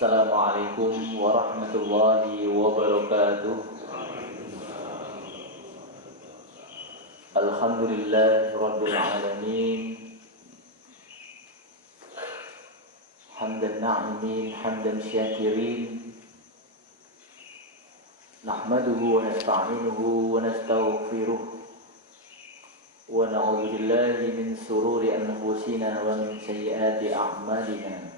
Assalamualaikum warahmatullahi wabarakatuh. Alhamdulillah rabbil alamin. Hamdan na'imin, hamdan syakirin. Nahmaduhu wa nasta'inuhu wa nastaghfiruh. Wa na'udzu billahi min sururi anfusina wa min sayyiati a'malina.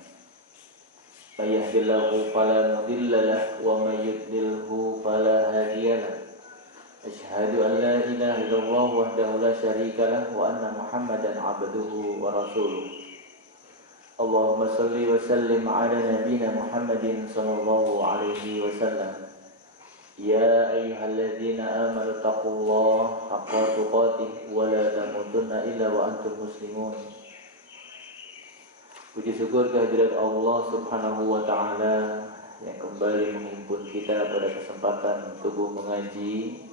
من يهد الله فلا مضل له ومن يضلله فلا هادي له أشهد أن لا إله إلا الله وحده لا شريك له وأن محمدا عبده ورسوله اللهم صل وسلم على نبينا محمد صلى الله عليه وسلم يا أيها الذين آمنوا اتقوا الله حق تقاته ولا تموتن إلا وأنتم مسلمون. Puji syukur kehadirat Allah Subhanahu wa Ta'ala yang kembali menghimpun kita pada kesempatan tubuh mengaji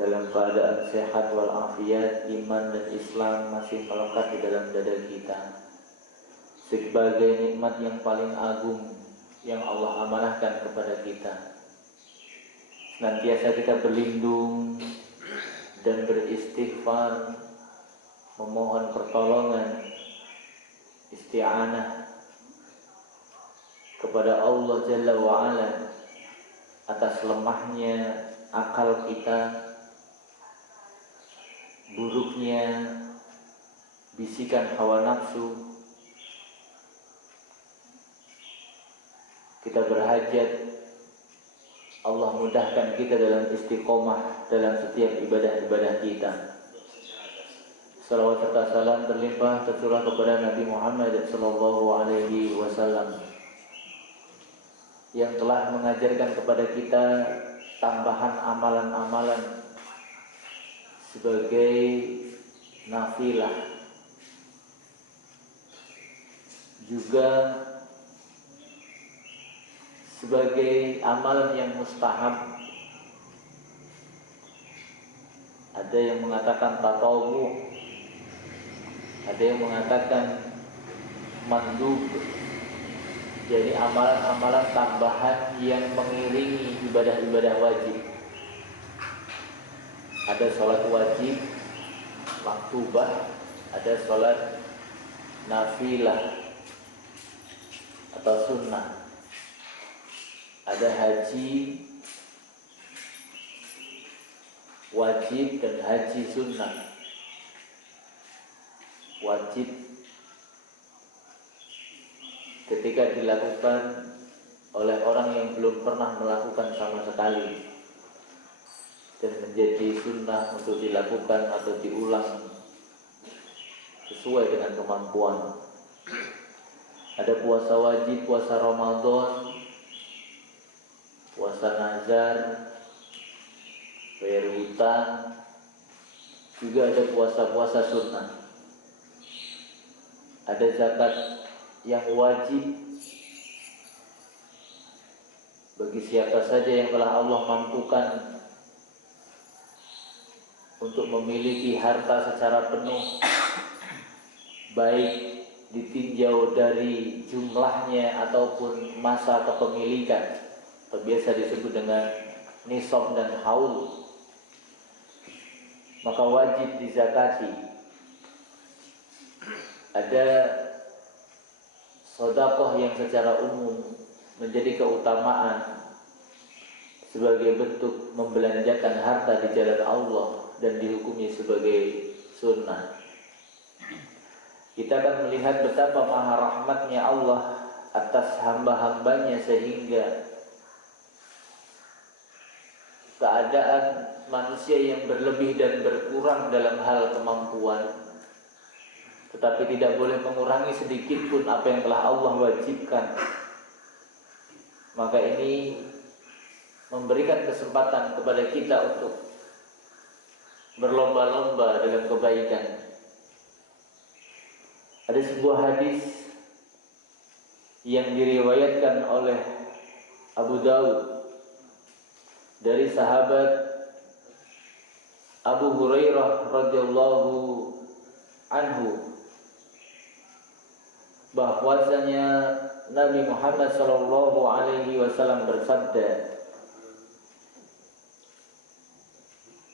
dalam keadaan sehat walafiat, iman dan Islam masih melekat di dalam dada kita sebagai nikmat yang paling agung yang Allah amanahkan kepada kita. Senantiasa kita berlindung dan beristighfar, memohon pertolongan, isti'anah kepada Allah Jalla wa'ala atas lemahnya akal kita, buruknya bisikan hawa nafsu. Kita berhajat Allah mudahkan kita dalam istiqomah dalam setiap ibadah-ibadah kita. Salawat serta salam terlimpah tercurah kepada Nabi Muhammad sallallahu alaihi wasallam yang telah mengajarkan kepada kita tambahan amalan-amalan sebagai nafilah, juga sebagai amalan yang mustahab. Ada yang mengatakan tatawwu', ada yang mengatakan mandub, jadi amalan-amalan tambahan yang mengiringi ibadah-ibadah wajib. Ada sholat wajib maktubah, ada sholat nafilah atau sunnah, ada haji wajib dan haji sunnah. Wajib ketika dilakukan oleh orang yang belum pernah melakukan sama sekali, dan menjadi sunnah untuk dilakukan atau diulang sesuai dengan kemampuan. Ada puasa wajib, puasa Ramadan, puasa nazar, bayar hutang, juga ada puasa-puasa sunnah. Ada zakat yang wajib bagi siapa saja yang telah Allah mampukan untuk memiliki harta secara penuh, baik ditinjau dari jumlahnya ataupun masa kepemilikan, atau biasa disebut dengan nisab dan haul, maka wajib dizakati. Ada sedekah yang secara umum menjadi keutamaan sebagai bentuk membelanjakan harta di jalan Allah dan dihukumi sebagai sunnah. Kita akan melihat betapa maha rahmatnya Allah atas hamba-hambanya sehingga keadaan manusia yang berlebih dan berkurang dalam hal kemampuan, tetapi tidak boleh mengurangi sedikit pun apa yang telah Allah wajibkan. Maka ini memberikan kesempatan kepada kita untuk berlomba-lomba dalam kebaikan. Ada sebuah hadis yang diriwayatkan oleh Abu Dawud dari sahabat Abu Hurairah radhiyallahu anhu bahwasanya Nabi Muhammad sallallahu alaihi wasallam bersabda,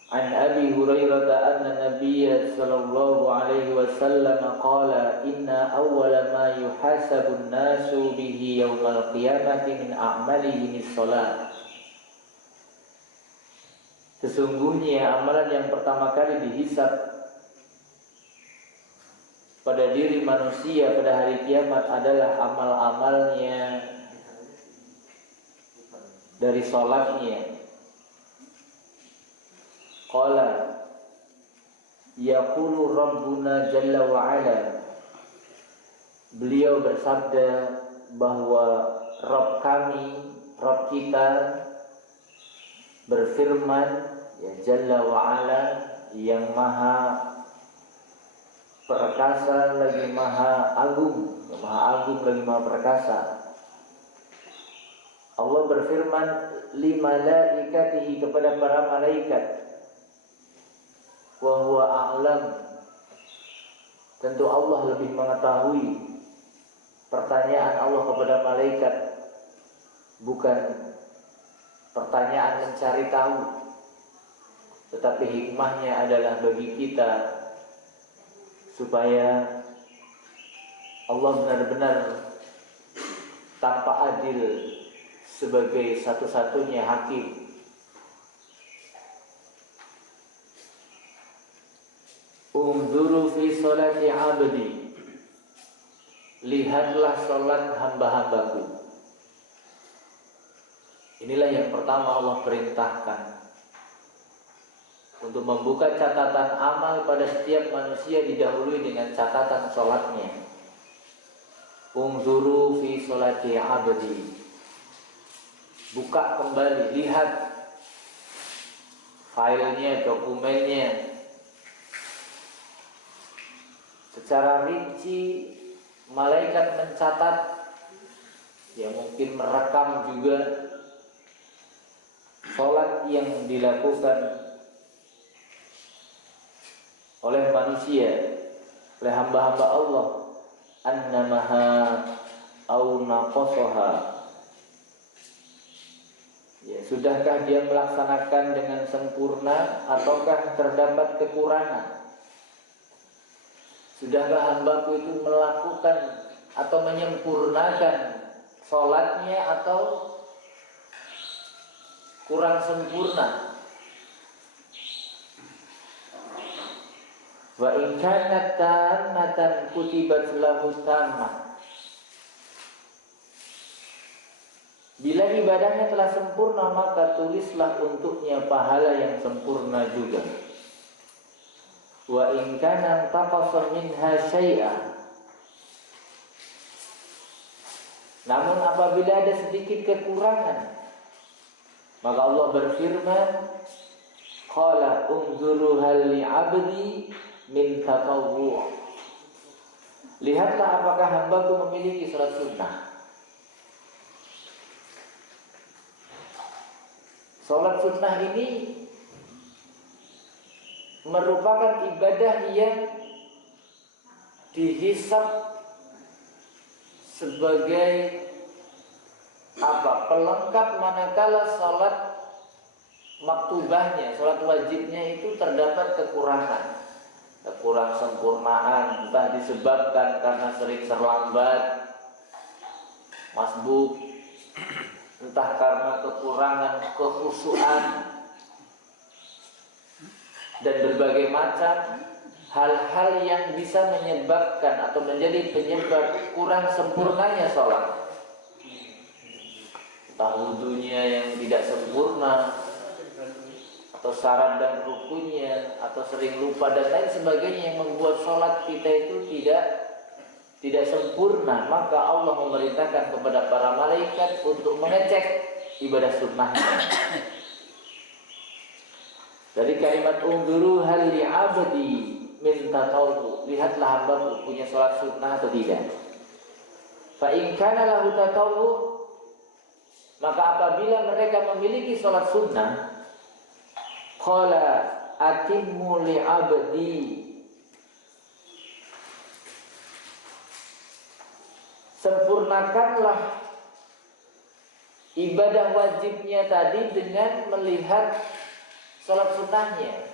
An Abi Hurairah anna Nabiy sallallahu alaihi wasallam qala inna awwala ma yuhasabu an-nasu bihi yawmal qiyamati min a'malihim as-salat. Sesungguhnya amalan yang pertama kali dihisab pada diri manusia pada hari kiamat adalah amal-amalnya dari salatnya. Qala yaqulu Rabbuna Jalla wa Ala, beliau bersabda bahwa Rabb kami, Rabb kita berfirman, ya Jalla wa Ala, yang maha perkasa lagi maha agung, lagi maha perkasa. Allah berfirman li malaikatihi, kepada para malaikat, wa huwa a'lam, tentu Allah lebih mengetahui. Pertanyaan Allah kepada malaikat bukan pertanyaan mencari tahu, tetapi hikmahnya adalah bagi kita supaya Allah benar-benar tanpa adil sebagai satu-satunya hakim. Unzuru fi sholati abdi, lihatlah salat hamba-hambaku. Inilah yang pertama Allah perintahkan, untuk membuka catatan amal pada setiap manusia didahului dengan catatan salatnya. Unzuru fi sholati abdi, buka kembali, lihat filenya, dokumennya. Secara rinci malaikat mencatat, ya mungkin merekam juga sholat yang dilakukan oleh manusia, oleh hamba-hamba Allah, annamaha au naqasaha, ya sudahkah dia melaksanakan dengan sempurna ataukah terdapat kekurangan. Sudahkah hambaku itu melakukan atau menyempurnakan sholatnya atau kurang sempurna. Wa in kanat tammatan kutibat lahu tammah, bila ibadahnya telah sempurna maka tulislah untuknya pahala yang sempurna juga. Wa in kana taqasa minha syai'an, namun apabila ada sedikit kekurangan, maka Allah berfirman, qala unzuru hal li 'abdi min tatawwu', lihatlah apakah hambaku memiliki salat sunnah. Salat sunnah ini merupakan ibadah yang dihisab sebagai pelengkap manakala salat maktubahnya, salat wajibnya itu terdapat kekurangan, kekurang sempurnaan, entah disebabkan karena sering terlambat, masbuk, entah karena kekurangan kekhusyuan, dan berbagai macam hal-hal yang bisa menyebabkan atau menjadi penyebab kurang sempurnanya sholat. Entah wudunya yang tidak sempurna, atau syarat dan rukunnya, atau sering lupa dan lain sebagainya yang membuat sholat kita itu tidak sempurna. Maka Allah memerintahkan kepada para malaikat untuk mengecek ibadah sunnahnya. Dari kalimat unzuru hal li 'abdi min tatawwu, lihatlah hambaku punya sholat sunnah atau tidak. Fa in kana lahu tatawwu, maka apabila mereka memiliki sholat sunnah, qala atimmu li 'abdi, sempurnakanlah ibadah wajibnya tadi dengan melihat sholat sunnahnya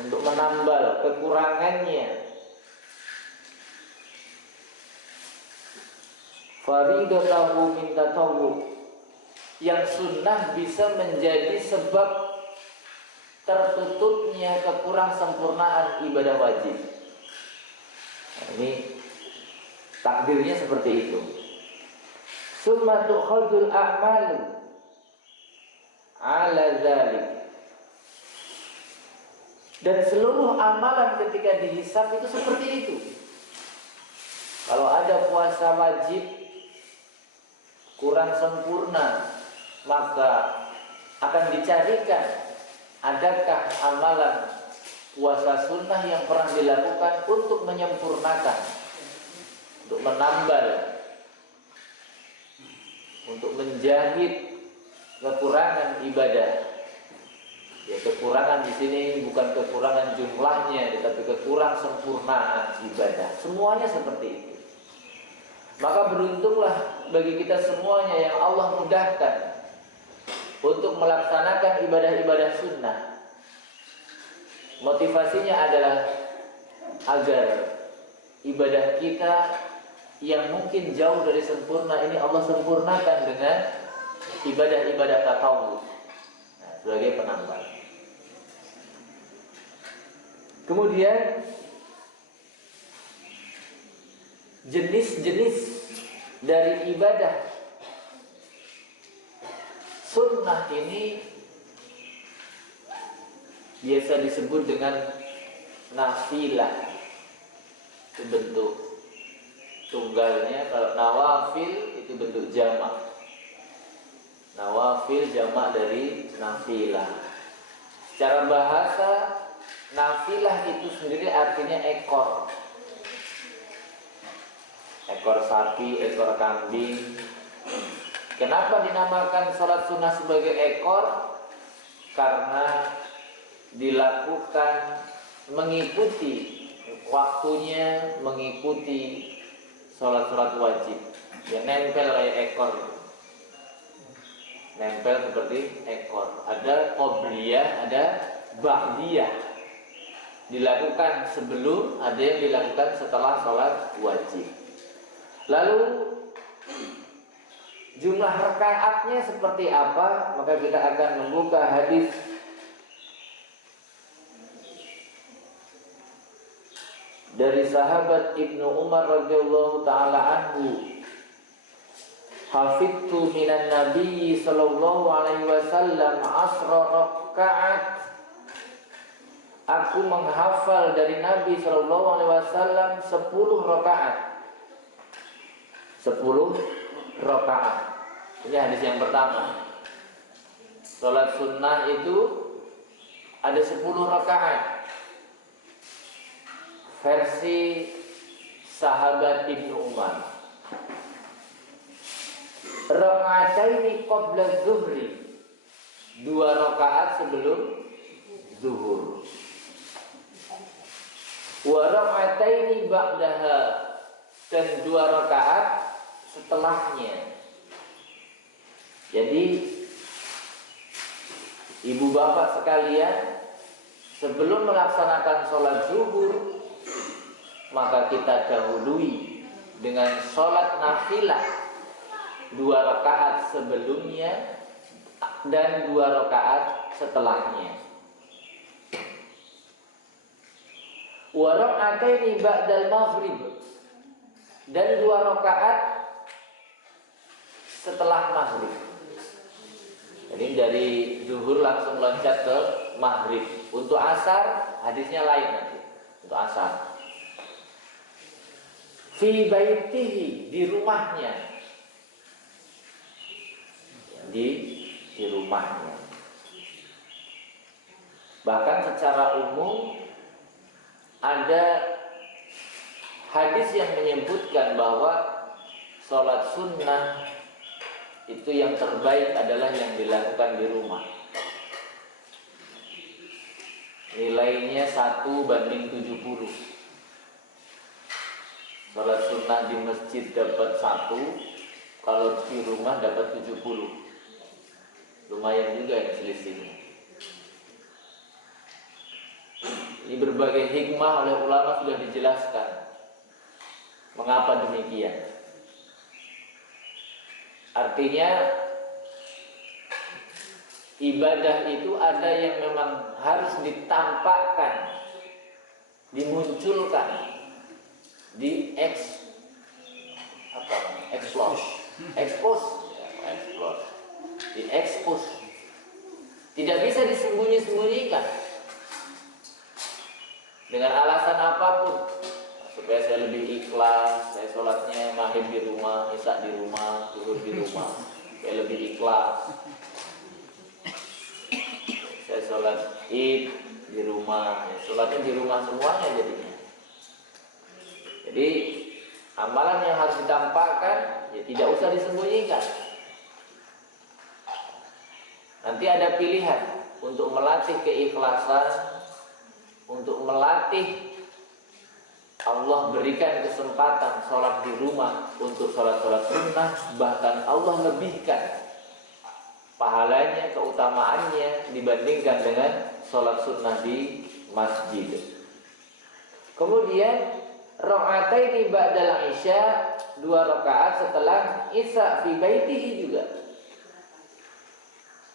untuk menambal kekurangannya. Faridatahu min tatawwu, yang sunnah bisa menjadi sebab tertutupnya kekurang sempurnaan ibadah wajib. Nah, ini takdirnya seperti itu. Summa tukhadul a'malu ala dzalik, dan seluruh amalan ketika dihisab itu seperti itu. Kalau ada puasa wajib kurang sempurna, maka akan dicarikan adakah amalan puasa sunnah yang pernah dilakukan untuk menyempurnakan, untuk menambal, untuk menjahit kekurangan ibadah. Ya, kekurangan di sini bukan kekurangan jumlahnya, tetapi kekurangan sempurnaan ibadah. Semuanya seperti itu. Maka beruntunglah bagi kita semuanya yang Allah mudahkan untuk melaksanakan ibadah-ibadah sunnah. Motivasinya adalah agar ibadah kita yang mungkin jauh dari sempurna ini Allah sempurnakan dengan ibadah-ibadah tatawwu, nah, sebagai penambal. Kemudian jenis-jenis dari ibadah sunnah ini biasa disebut dengan nafilah. Itu bentuk tunggalnya. Kalau nawafil itu bentuk jamak. Nawafil jamak dari nafilah. Secara bahasa, nafilah itu sendiri artinya ekor. Ekor sapi, ekor kambing. Kenapa dinamakan sholat sunnah sebagai ekor? Karena dilakukan mengikuti waktunya, mengikuti sholat-sholat wajib. Ya, nempel kayak ekor. Nempel seperti ekor. Ada qobliyah, ada ba'diyah. Dilakukan sebelum, ada yang dilakukan setelah sholat wajib. Lalu jumlah rakaatnya seperti apa? Maka kita akan membuka hadis dari sahabat Ibnu Umar radhiyallahu taala anhu. Hafidtu minan nabiyyi sallallahu alaihi wasallam asra rakaat. Aku menghafal dari Nabi sallallahu alaihi wasallam 10 rakaat. 10 rakaat. Ini hadis yang pertama. Salat sunnah itu ada 10 rakaat. Versi sahabat Ibnu Umar. Raka'ataini qabla zuhri. 2 rakaat sebelum zuhur. Wa raka'ataini ba'daha, dan 2 rakaat setelahnya. Jadi ibu bapak sekalian, sebelum melaksanakan sholat zuhur, maka kita dahului dengan sholat nafilah 2 rakaat sebelumnya dan 2 rakaat setelahnya. Wa raka'ataini ba'dal maghrib, dan 2 rakaat setelah maghrib. Jadi dari zuhur langsung loncat ke maghrib. Untuk asar hadisnya lain nanti. Untuk asar fi baitihi, di rumahnya. Di rumahnya. Bahkan secara umum ada hadis yang menyebutkan bahwa sholat sunnah itu yang terbaik adalah yang dilakukan di rumah. Nilainya 1:70. Sholat sunnah di masjid dapat 1, kalau di rumah dapat 70. Lumayan juga yang selisihnya. Ini berbagai hikmah oleh ulama sudah dijelaskan mengapa demikian. Artinya ibadah itu ada yang memang harus ditampakkan, dimunculkan, diekspos, tidak bisa disembunyi-sembunyikan dengan alasan apapun, supaya saya lebih ikhlas, saya sholatnya maghrib di rumah, isya di rumah, zuhur di rumah, saya lebih ikhlas, saya sholat id di rumah, ya, sholatnya di rumah semuanya jadinya. Jadi amalan yang harus ditampakkan ya tidak usah disembunyikan. Nanti ada pilihan untuk melatih keikhlasan, untuk melatih Allah berikan kesempatan sholat di rumah untuk sholat-sholat sunnah, bahkan Allah lebihkan pahalanya, keutamaannya dibandingkan dengan sholat sunnah di masjid. Kemudian rakaataini ba'dal isya, 2 rakaat setelah isya fi baitihi juga.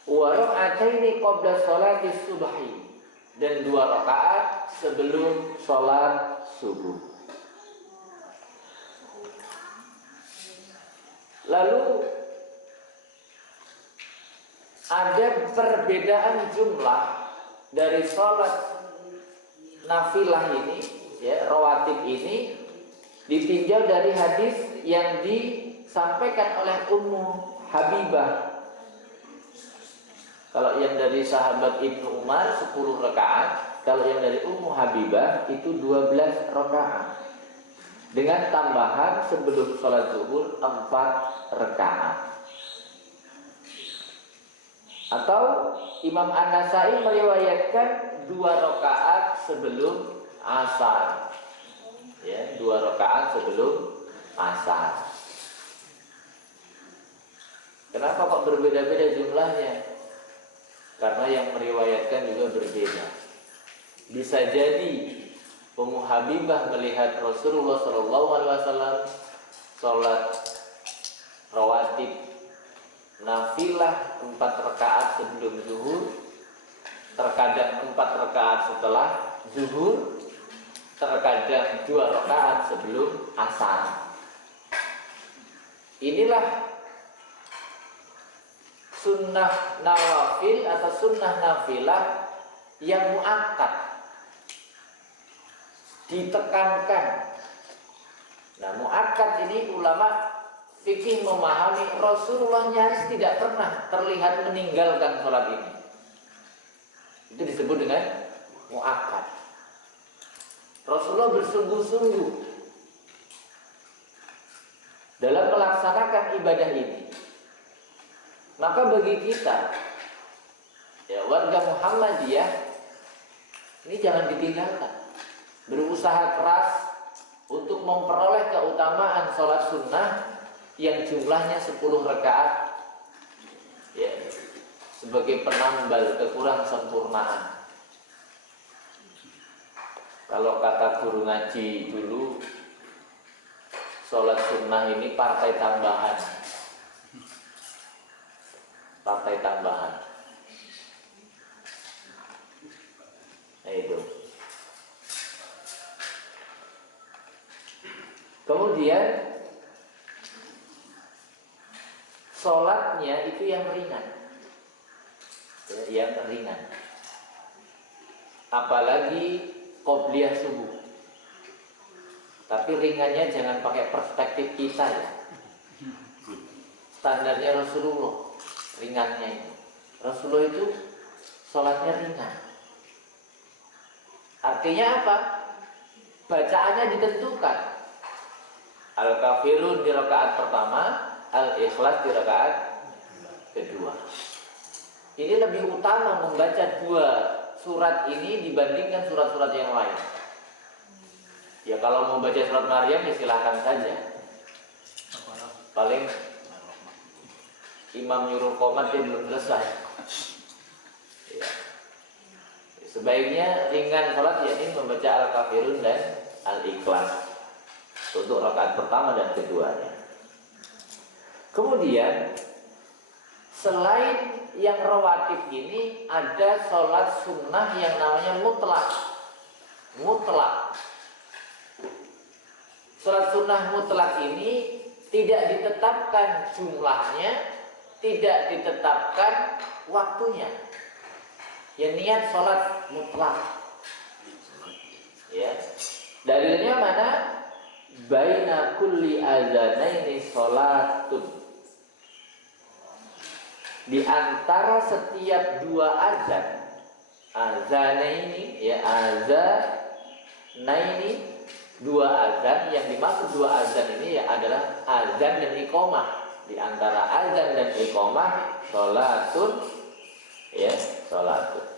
Wa rakaataini qabla sholati subhi, dan 2 rakaat sebelum sholat subuh. Lalu ada perbedaan jumlah dari sholat nafilah ini, ya, rawatib ini ditinjau dari hadis yang disampaikan oleh Ummu Habibah. Kalau yang dari sahabat Ibnu Umar 10 rakaat, kalau yang dari Ummu Habibah itu 12 rakaat. Dengan tambahan sebelum sholat zuhur 4 rakaat. Atau Imam An-Nasai meriwayatkan 2 rakaat sebelum asar. Ya, 2 rakaat sebelum asar. Kenapa kok berbeda-beda jumlahnya? Karena yang meriwayatkan juga berbeda. Bisa jadi Ummu Habibah melihat Rasulullah SAW sholat rawatib nafilah 4 rakaat sebelum zuhur, terkadang 4 rakaat setelah zuhur, terkadang 2 rakaat sebelum asar. Inilah sunnah nawafil atau sunnah nafilah yang muakkad, ditekankan. Nah, muakkad ini ulama fikih memahami Rasulullah nyaris tidak pernah terlihat meninggalkan sholat ini. Itu disebut dengan muakkad. Rasulullah bersungguh-sungguh dalam melaksanakan ibadah ini. Maka bagi kita, ya, warga Muhammadiyah, ini jangan ditinggalkan. Berusaha keras untuk memperoleh keutamaan sholat sunnah yang jumlahnya 10 rakaat, ya, sebagai penambal kekurang sempurnaan. Kalau kata guru ngaji dulu, sholat sunnah ini partai tambahan. Partai tambahan. Nah, itu. Kemudian sholatnya itu yang ringan, ya, yang ringan. Apalagi qobliyah subuh. Tapi ringannya jangan pakai perspektif kita, ya. Standarnya Rasulullah. Ringannya itu, Rasulullah itu sholatnya ringan. Artinya apa? Bacaannya ditentukan. Al-Kafirun di rakaat pertama, Al-Ikhlas di rakaat kedua. Ini lebih utama membaca 2 surat ini dibandingkan surat-surat yang lain. Ya kalau mau baca surat Maryam ya silahkan saja. Paling imam nyuruh qomat dia belum selesai. Ya. Sebaiknya ringan sholat yakni membaca Al-Kafirun dan Al-Ikhlas untuk rakaat pertama dan keduanya. Kemudian selain yang rawatib ini ada sholat sunnah yang namanya mutlak. Sholat sunnah mutlak ini tidak ditetapkan jumlahnya, tidak ditetapkan waktunya. Ya niat sholat mutlak. Ya. Dalilnya mana? Baina kulli adzanaini sholatun. Di antara setiap dua azan, azanaini ya azanaini, dua azan, yang dimaksud dua azan ini ya adalah azan dan iqamah. Di antara azan dan iqamah sholatun, ya sholatun.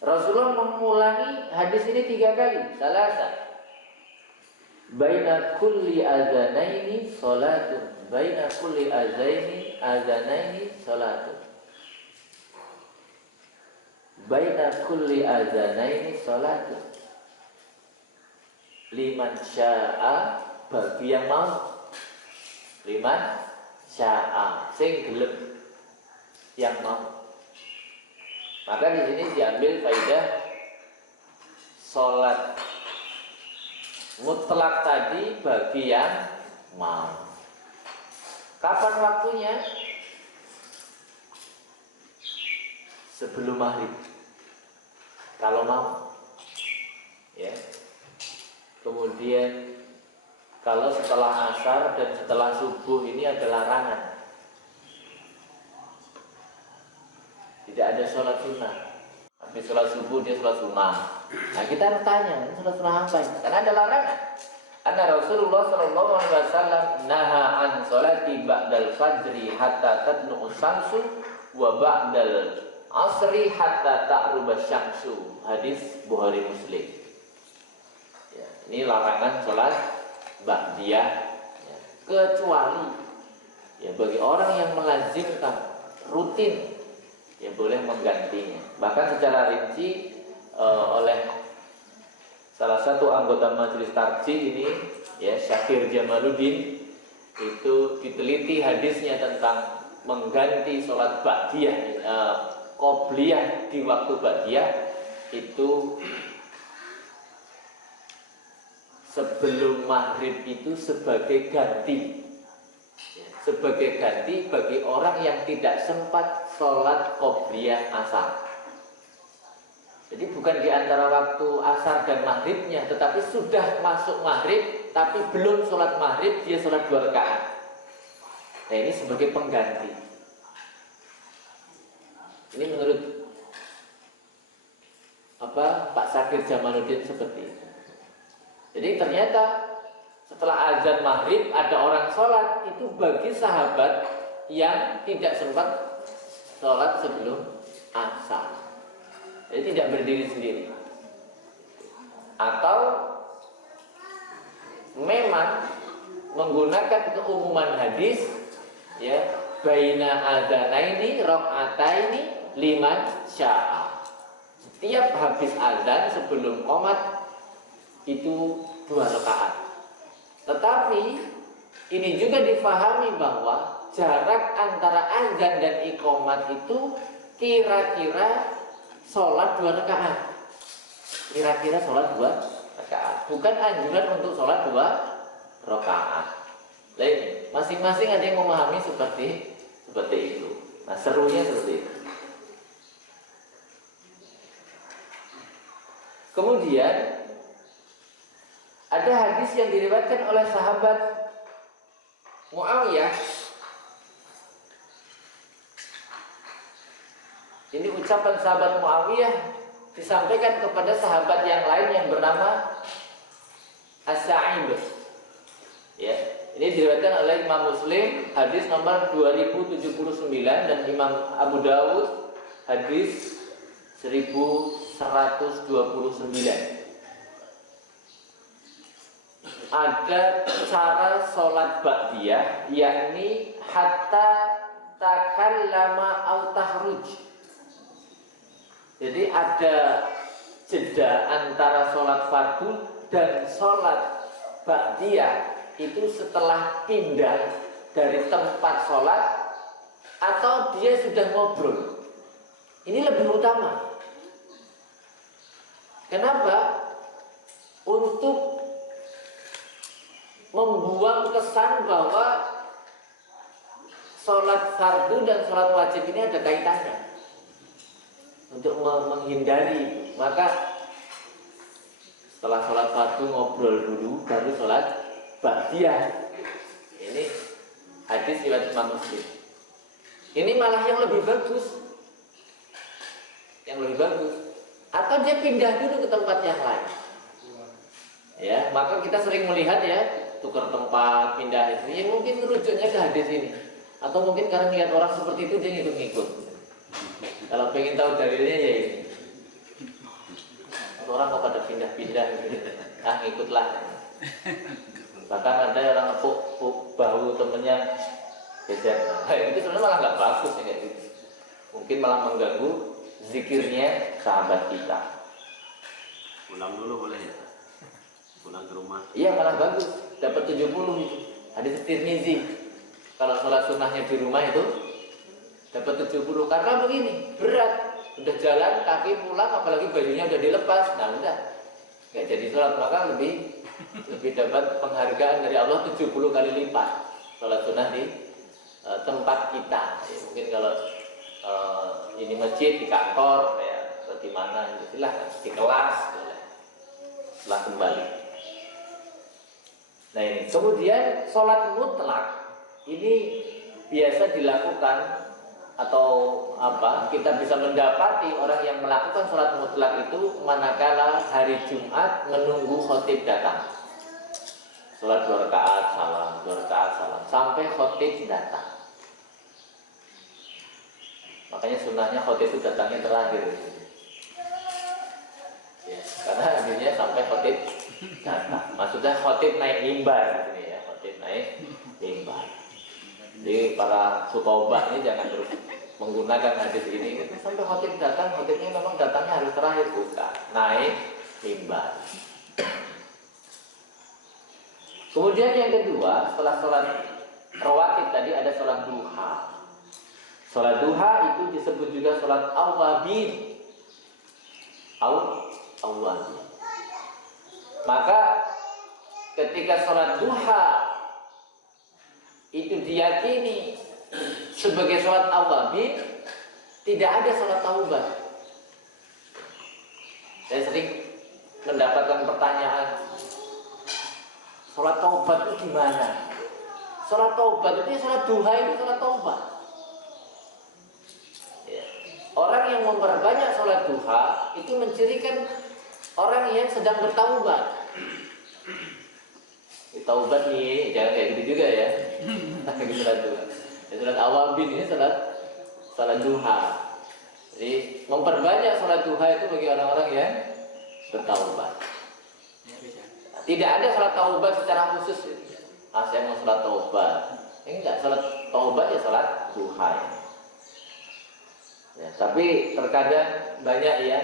Rasulullah mengulangi hadis ini 3 kali. Salasa. Baina kulli azanaini sholatun. Baina kulli azanaini sholatun. Baina kulli azanaini sholatun. Liman sya'a, bagi yang mau. Liman sya'a, sing gelem, yang mau. Maka di sini diambil faedah sholat mutlak tadi bagi yang mau. Kapan waktunya? Sebelum maghrib, kalau mau, ya. Kemudian kalau setelah asar dan setelah subuh ini ada larangan. Tidak ada sholat sunnah. Habis sholat subuh dia sholat sunnah. Nah kita harus tanya, ini sholat sunnah apa ini? Karena ada larangan. Anna Rasulullah sallallahu alaihi wasallam naha an sholati ba'dal fajri hatta tatlu'u syamsu wa ba'dal asri hatta ta'ruba syamsu. Hadis Bukhari Muslim. Ya, ini larangan sholat ba'diyah, ya, kecuali ya bagi orang yang melazimkan rutin, ya boleh menggantinya. Bahkan secara rinci oleh salah satu anggota majelis tarjih ini, ya Syakir Jamaluddin, itu diteliti hadisnya tentang mengganti sholat ba'diyah, qobliyah di waktu ba'diyah itu sebelum maghrib itu sebagai ganti. Sebagai ganti bagi orang yang tidak sempat sholat qobliyah asar. Jadi bukan di antara waktu asar dan maghribnya, tetapi sudah masuk maghrib tapi belum sholat maghrib, dia sholat 2 rakaat. Nah ini sebagai pengganti. Ini menurut Pak Syakir Jamaluddin seperti itu. Jadi ternyata setelah azan maghrib ada orang sholat, itu bagi sahabat yang tidak sempat sholat sebelum asar. Jadi tidak berdiri sendiri. Atau memang menggunakan keumuman hadis, ya, baina adzanaini rakaataini liman sya'a. Setiap habis azan sebelum qomat itu 2 rakaat. Tetapi ini juga difahami bahwa jarak antara azan dan iqamat itu kira-kira sholat 2 rakaat. Kira-kira sholat 2 rakaat. Bukan anjuran untuk sholat 2 rakaat. Lain, masing-masing ada yang memahami seperti itu. Nah serunya seperti itu. Kemudian ada hadis yang diriwayatkan oleh sahabat Muawiyah. Ini ucapan sahabat Muawiyah disampaikan kepada sahabat yang lain yang bernama As-Sa'ib. Ya, ini diriwayatkan oleh Imam Muslim hadis nomor 2079 dan Imam Abu Dawud hadis 1129. Ada cara sholat ba'diyah, yakni hatta takallama au tahruj. Jadi ada jeda antara sholat fardu dan sholat ba'diyah itu setelah pindah dari tempat sholat atau dia sudah ngobrol. Ini lebih utama. Kenapa? Untuk membuang kesan bahwa sholat fardu dan sholat wajib ini ada kaitannya. Untuk menghindari, maka setelah sholat fardu ngobrol dulu, baru sholat ba'diyah. Ini hadis riwayat Imam Muslim. Ini malah yang lebih bagus. Yang lebih bagus. Atau dia pindah dulu ke tempat yang lain. Ya, maka kita sering melihat ya, tukar tempat, pindah itu. Ya mungkin rujuknya ke hadis ini. Atau mungkin karena lihat orang seperti itu dia ngikut-ngikut. Kalau pengen tahu dalilnya ya ini. Orang kok pada pindah-pindah gitu. Ngikutlah. Bahkan ada orang nepuk bahu temennya geser. Itu sebenarnya malah nggak bagus ya kayak gitu. Mungkin malah mengganggu zikirnya sahabat kita. Pulang dulu boleh ya? Pulang ke rumah. Iya malah bagus. Dapat 70 itu. Hadis Tirmizi. Kalau sholat sunnahnya di rumah itu dapat 70. Karena begini, berat. Udah jalan kaki pulang, apalagi bajunya udah dilepas. Nah udah nggak jadi sholat, maka lebih dapat penghargaan dari Allah 70 kali lipat sholat sunnah di tempat kita. Ya, mungkin kalau ini masjid di kantor ya, atau di mana gitu, silahkan di kelas boleh. Setelah kembali. Nah ini kemudian sholat mutlak ini biasa dilakukan atau apa, kita bisa mendapati orang yang melakukan sholat mutlak itu manakala hari Jumat menunggu khotib datang. Sholat 2 rakaat salam, 2 rakaat salam sampai khotib datang. Makanya sunnahnya khotib itu datangnya terakhir. Ya, karena akhirnya sampai khotib datang. Maksudnya khotib naik mimbar gitu ya, khotib naik mimbar. Jadi para sukobah ini jangan terus menggunakan hadis ini sampai khotib datang. Khotibnya memang datangnya harus terakhir, bukan naik mimbar. Kemudian yang kedua, setelah sholat rawatib tadi ada sholat duha. Sholat duha itu disebut juga sholat awwabin. Awwabin. Maka ketika sholat duha itu diyakini sebagai sholat awwabin, tidak ada sholat taubat. Saya sering mendapatkan pertanyaan, sholat taubat itu gimana? Sholat taubat itu sholat duha itu sholat taubat. Ya. Orang yang memperbanyak sholat duha itu mencirikan orang yang sedang bertaubat. Taubat nih, jangan kayak gitu juga ya. Kayak sholat duha. Sholat awwabin ini sholat duha. Jadi memperbanyak sholat duha itu bagi orang-orang yang bertaubat. Tidak ada sholat taubat secara khusus. Saya mau sholat taubat. Ini enggak, sholat taubat ya sholat duha. Ya, tapi terkadang banyak ya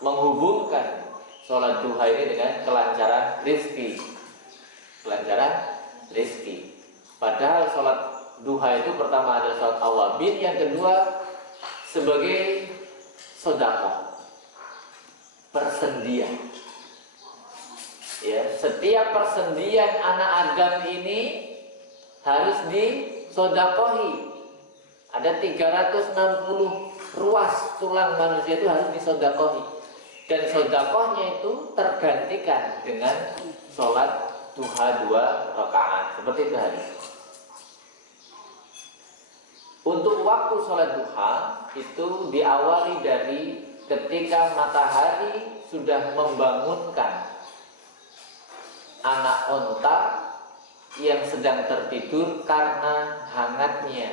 menghubungkan sholat duha ini dengan kelancaran rezeki. Kelancaran rezeki. Padahal sholat duha itu pertama adalah sholat awwabin, yang kedua sebagai sedekah, persendian. Ya, setiap persendian anak Adam ini harus disedekahi. Ada 360 ruas tulang manusia itu harus disedekahi. Dan sedekahnya itu tergantikan dengan sholat duha 2 rakaat. Seperti itu hadis. Untuk waktu sholat duha itu diawali dari ketika matahari sudah membangunkan anak onta yang sedang tertidur karena hangatnya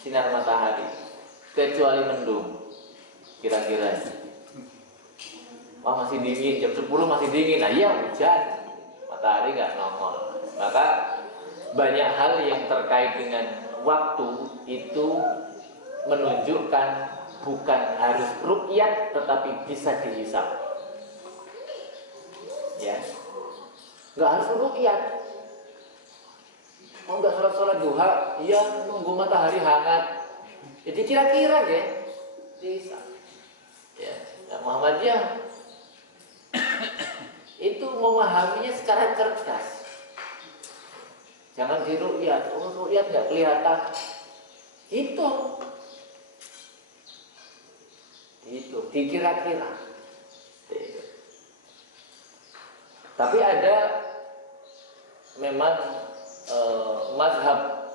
sinar matahari. kecuali mendung. Kira-kira wah masih dingin, jam 10 masih dingin. Nah iya hujan, matahari nggak nongol. Maka banyak hal yang terkait dengan waktu itu menunjukkan bukan harus ruqyat tetapi bisa dihisab. Ya, nggak harus ruqyat. Oh nggak sholat duha, iya nunggu matahari hangat. Jadi kira-kira ya, bisa. Ya, nah, Muhammadiyah itu memahaminya secara cerdas. Jangan diruqyat, oh ruqyat nggak kelihatan. Itu, dikira-kira. Tapi ada memang mazhab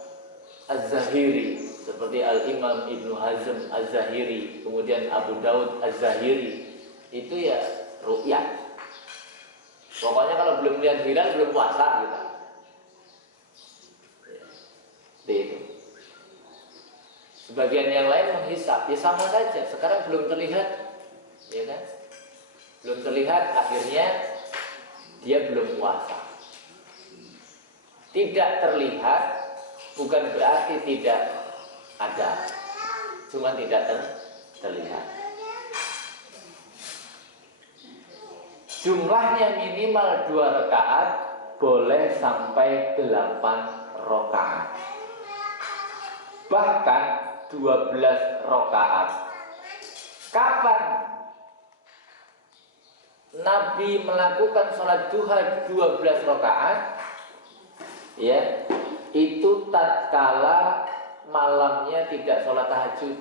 Az-Zahiri seperti Al-Imam Ibnu Hazm Az-Zahiri, kemudian Abu Daud Az-Zahiri, itu ya ruqyat. Pokoknya kalau belum lihat hilal belum puasa gitu. Itu. Sebagian yang lain menghisap, ya sama saja. Sekarang belum terlihat, ya kan? Belum terlihat, akhirnya dia belum puasa. Tidak terlihat bukan berarti tidak ada, cuma tidak terlihat. Jumlahnya minimal 2 rakaat, boleh sampai 8 rakaat, bahkan 12 rakaat. Kapan Nabi melakukan sholat duha 12 rakaat? Ya, itu tatkala malamnya tidak sholat tahajud.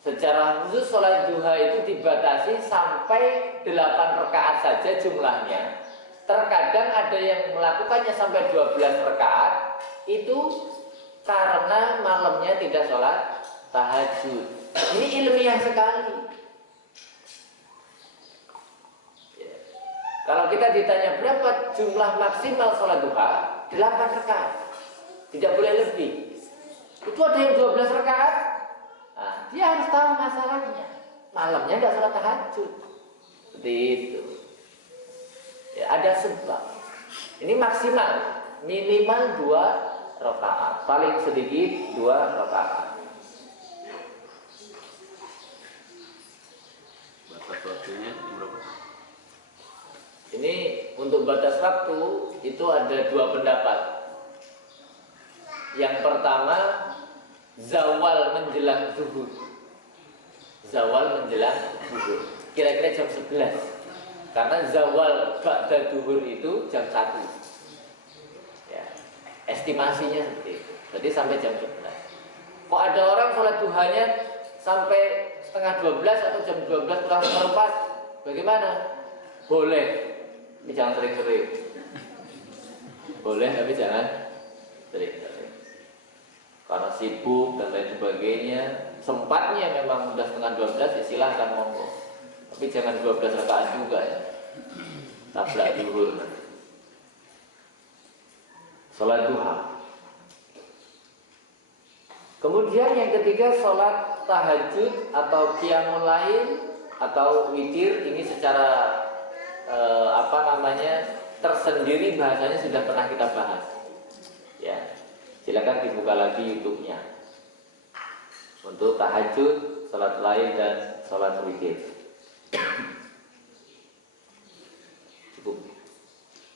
Secara khusus sholat duha itu dibatasi sampai 8 rakaat saja jumlahnya. Terkadang ada yang melakukannya sampai 12 rakaat, itu karena malamnya tidak sholat tahajud. Ini ilmiah sekali. Kalau kita ditanya berapa jumlah maksimal sholat duha, 8 rakaat, tidak boleh lebih. Itu ada yang 12 rakaat. Nah, dia harus tahu masalahnya. Malamnya nggak sholat tahajud. Seperti itu. Ya, ada sebab. Ini maksimal, minimal 2 rakaat, paling sedikit 2 rakaat. Batas waktunya berapa? Ini untuk batas waktu itu ada 2 pendapat. Yang pertama, zawal menjelang zuhur. Zawal menjelang zuhur. Kira-kira jam 11. Karena zawal ba'da zuhur itu jam 1. Ya, estimasinya seperti itu. Jadi sampai jam 11. Kok ada orang sholat duhanya sampai setengah 12 atau jam 12 kurang seperempat? Bagaimana? Boleh. Ini jangan sering-sering. Boleh tapi jangan sering-sering. Karena sibuk dan lain sebagainya. Sempatnya memang sudah setengah 12 ya silahkan monggo. Tapi jangan 12 rakaat juga ya. Tablak zuhur. Salat duha. Kemudian yang ketiga salat tahajud atau qiyamul lail atau witir. Ini secara tersendiri, bahasanya sudah pernah kita bahas. Ya, silakan dibuka lagi YouTube-nya untuk tahajud, salat lail dan salat witir. Cukup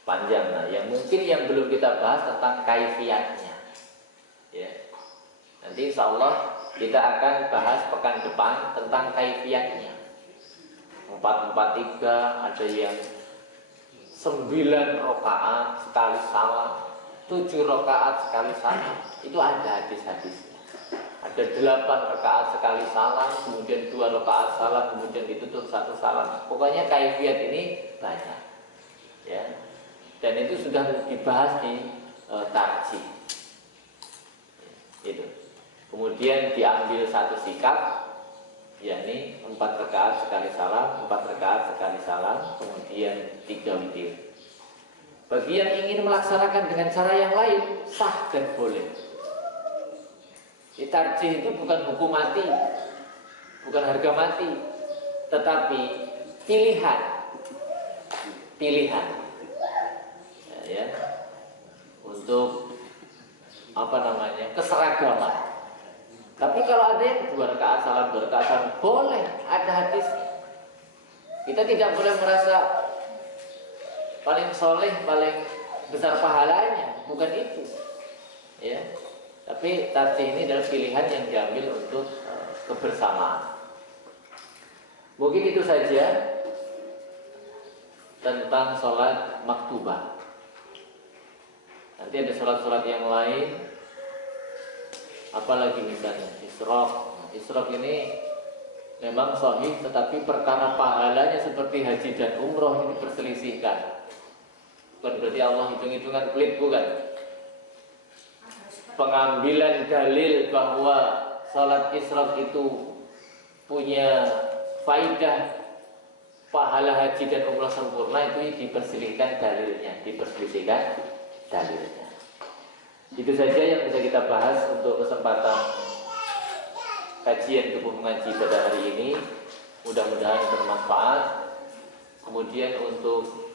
panjang. Nah, yang mungkin yang belum kita bahas tentang kaifiyatnya. Ya, nanti insya Allah kita akan bahas pekan depan tentang kaifiyatnya. 4-4-3, ada yang 9 rakaat sekali salam, 7 rakaat sekali salam. Itu ada hadis-hadisnya. Ada 8 rakaat sekali salam, kemudian 2 rakaat salam, kemudian ditutup 1 salam. Pokoknya kaifiyat ini banyak. Ya. Dan itu sudah dibahas di tarjih. Itu. Kemudian diambil satu sikap, yakni 4 rakaat sekali salam, 4 rakaat sekali salam, kemudian 3 witir. Bagi yang ingin melaksanakan dengan cara yang lain, sah dan boleh. Tarjih itu bukan hukum mati, bukan harga mati, tetapi pilihan, ya, untuk apa namanya, keseragaman. Tapi kalau ada yang 2 rakaat salam, 2 rakaat salam, boleh, ada hadisnya. Kita tidak boleh merasa paling soleh, paling besar pahalanya, bukan itu, ya. Tapi tarjih ini adalah pilihan yang diambil untuk kebersamaan. Mungkin itu saja tentang sholat maktubah. Nanti ada sholat-sholat yang lain, apalagi misalnya Isyraq. Isyraq ini memang sahih, tetapi perkara pahalanya seperti haji dan umroh ini diperselisihkan. Bukan berarti Allah hitung-hitungan pelit, bukan. Pengambilan dalil bahwa salat Isyraq itu punya faidah pahala haji dan umrah sempurna itu diperselisihkan dalilnya, Itu saja yang bisa kita bahas untuk kesempatan kajian tubuh mengaji pada hari ini. Mudah-mudahan bermanfaat. Kemudian untuk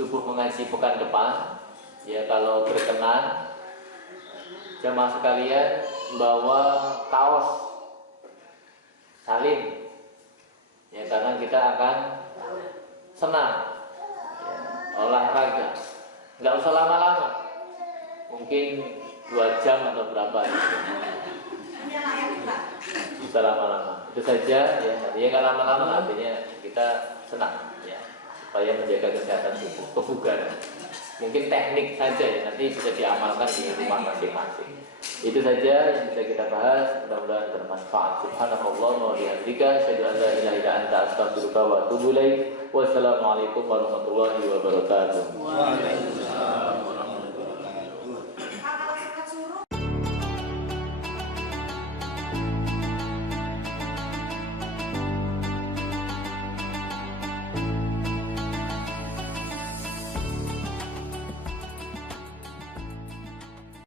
tubuh mengaji pekan depan, ya, kalau berkenan jamaah sekalian bawa kaos salin, ya, karena kita akan senam, ya, olahraga. Nggak usah lama-lama, mungkin 2 jam atau berapa, bisa lama-lama. Itu saja, ya. Ya, nggak lama-lama, artinya kita senam, ya, supaya menjaga kesehatan tubuh, kebugaran. Mungkin teknik saja, ya, nanti bisa diamalkan di rumah masing-masing. Itu saja yang bisa kita bahas, mudah-mudahan bermanfaat. Subhanallah wa bihamdika, asyhadu an la ilaha illa anta, astaghfiruka wa atubu ilaik. Wassalamualaikum warahmatullahi wabarakatuh. Waalaikumsalam.